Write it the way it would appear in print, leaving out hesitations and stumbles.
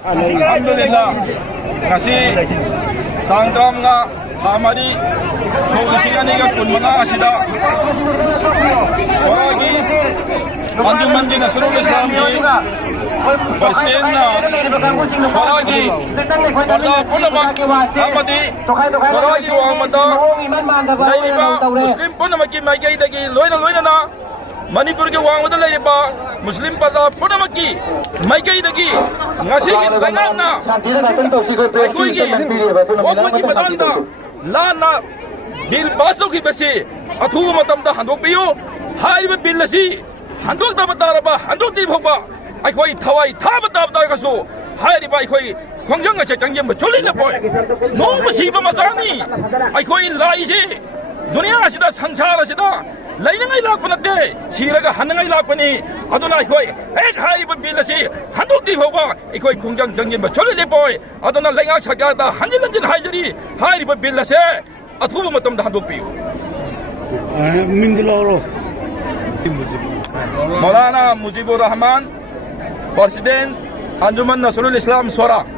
Alhamdulillah kasi tangkam nga hamari solusingani ga kunmana asida soragi anjuman di Nasrul Islam ni presiden na soragi pada punamak amadi soragi wa amada laiba muslim punamaki maigai dagi loina na Manipur ke wang wadal laiba muslim pada punamaki maigai dagi ngasi ki lanang na koi ki okoi madanda lana bil pass ki basi athu matam da handok piyo haiba bil lasi handok da bataraba handok ti phokba aikoi thawai tha batar ka so hairi ba aikoi khongjang ga changjam ba choli la boy no musiba masani aikoi lai si dunia asida sangsar asida lainangai lakpanate siraga hanangai lakpani aduna aikoi ek haiba bil lasi handok ti phokba aikoi khongjang changjam ba choli le boy aduna lainga chaka da hanjin haijari hairi ba bil lasi athu matam da handok piyo Mindiloro Maulana Mujibur Rahman Presiden Anjuman Nasrul Islam Swara